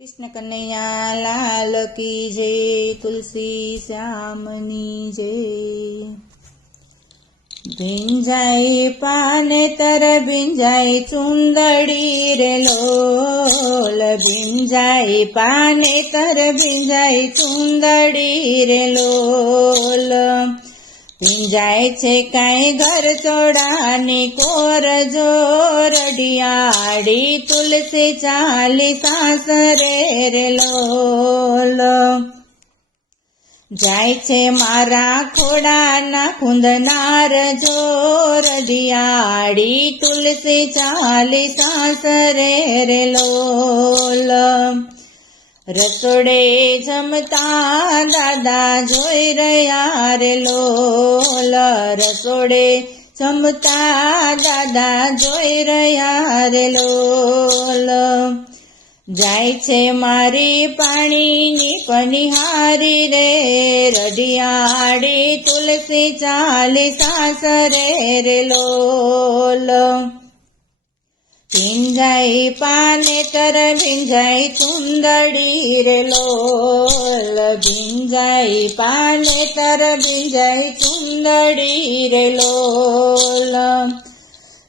कृष्ण कन्हैया लाल की जय। तुलसी श्यामनी जय। भिंजाई पाने तर भिंजाई चुंदड़ी रे लोल। भिंजाई पाने तर भिंजाई चुंदड़ी रे लोल। भिंजाय छे काई घर चोड़ानी कोर जोर डियाड़ी। तुलसी चाली सासरे रे लोल। जाय छे मारा खोड़ाना खुंदनार जोर डियाड़ी। तुलसी चाली सासरे रे लोल। रसोड़े जमता दादा जोई रया रे लोल। रसोड़े जमता दादा जोई रया रे लोल। जाय छे मारी पाणीनी पनिहारी रे रडियाड़ी। तुलसी चाली सासरे रे लोल। भिंजाई पाने तर भिंजाई चुंदड़ी रे लोल। भिंजाई पाने तर भिंजाई चुंदड़ी रे लोल।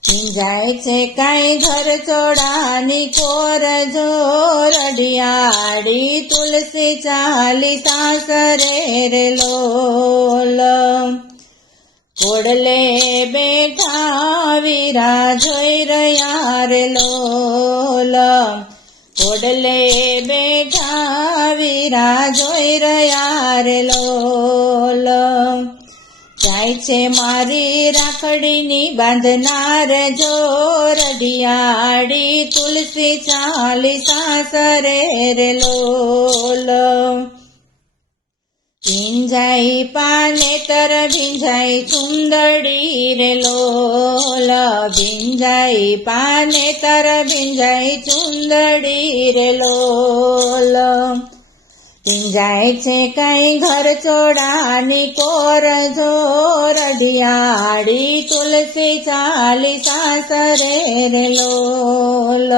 भिंजाय छे काई घर चोड़ानी कोर जोर डियाड़ी। तुलसी चाली सासरे रे लोल। कोडले बेठा वीरा जोई रया रे लोल। कोडले बेठा वीरा जोई रया रे लोल। जाय छे मारी राखड़ीनी बांधनार जोर डियाड़ी। तुलसी चाली सासरे रे लोल। भिंजाई पाने तर भिंजाई चुंदड़ी रे लोल। भिंजाई पाने तर भिंजाई चुंदड़ी रे लोल। भिंजाय छे काई घर चोड़ानी कोर जोर डियाड़ी। तुलसी चाली सासरे रे लोल।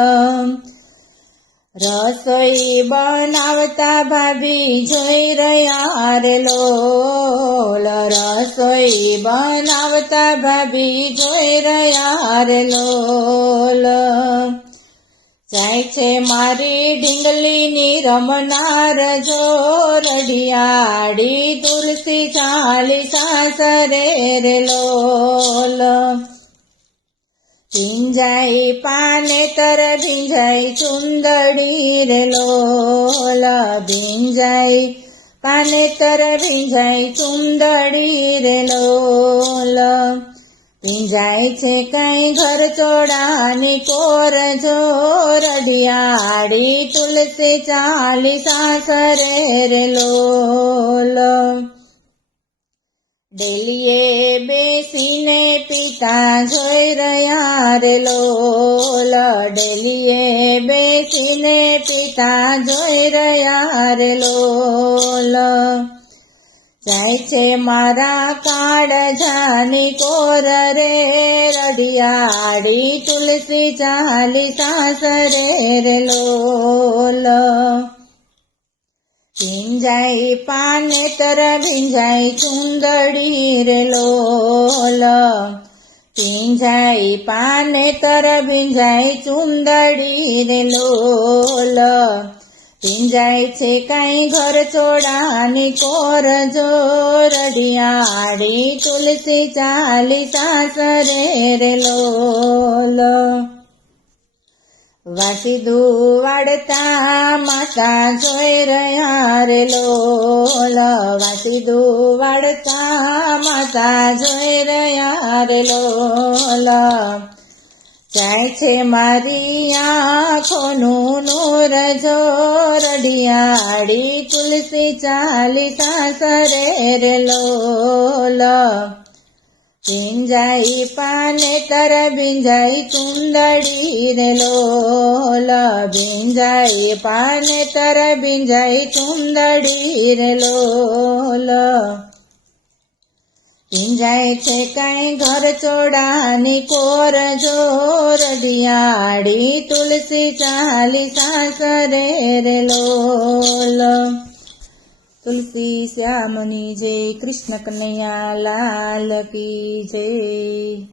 रसोई बनावता भाभी जोई रया रे लोल। रसोई बनावता भाभी जोई रया रे लोल। जाय छे मारी ढींगलीनी रमनार जोर डियाड़ी। तुलसी चाली सासरे रे लोल। भिंजाई पाने तर भिंजाई चुंदड़ी रे लोल। भिंजाई पाने तर भिंजाई चुंदड़ी रे लोल। भिंजाय छे काई घर चोड़ानी कोर जोर डियाड़ी। तुलसी चाली सासरे रे लोल। डेलिए बेसीने पिता जोई रया रे लोल। डेलिए बेसीने पिता जोई रया रे लोल। जाय छे मारा काळजानी कोर रे रडियाड़ी। तुलसी चाली सासरे रे लोल। भिंजाई पाने तर भिंजाई चुंदड़ी रे लोल। भिंजाई पाने तर भिंजाई चुंदड़ी रे लोल। भिंजाय छे काई घर चोड़ानी कोर जोर डियाड़ी। तुलसी चाली सासरे रे लोल। वासीदू वाड़ता माता जोई रया रे लोल। वासीदू वाड़ता माता जोई रया रे लोल। जाय छे मारी आँखोनू नूर जोर डियाड़ी। तुलसी चाली सासरे रे लोल। भिंजाई पाने तर भिंजाई चुंदड़ी रे लोल। भिंजाई पाने तर भिंजाई चुंदड़ी रे लोल। ભીંજાય છે કાંઈ ઘર ચોડાની કોર જોર દિયાળી તુલસી ચાલી સાસરે રે લોલ તુલસી શ્યામની જય કૃષ્ણ કનૈયા લાલ કી જય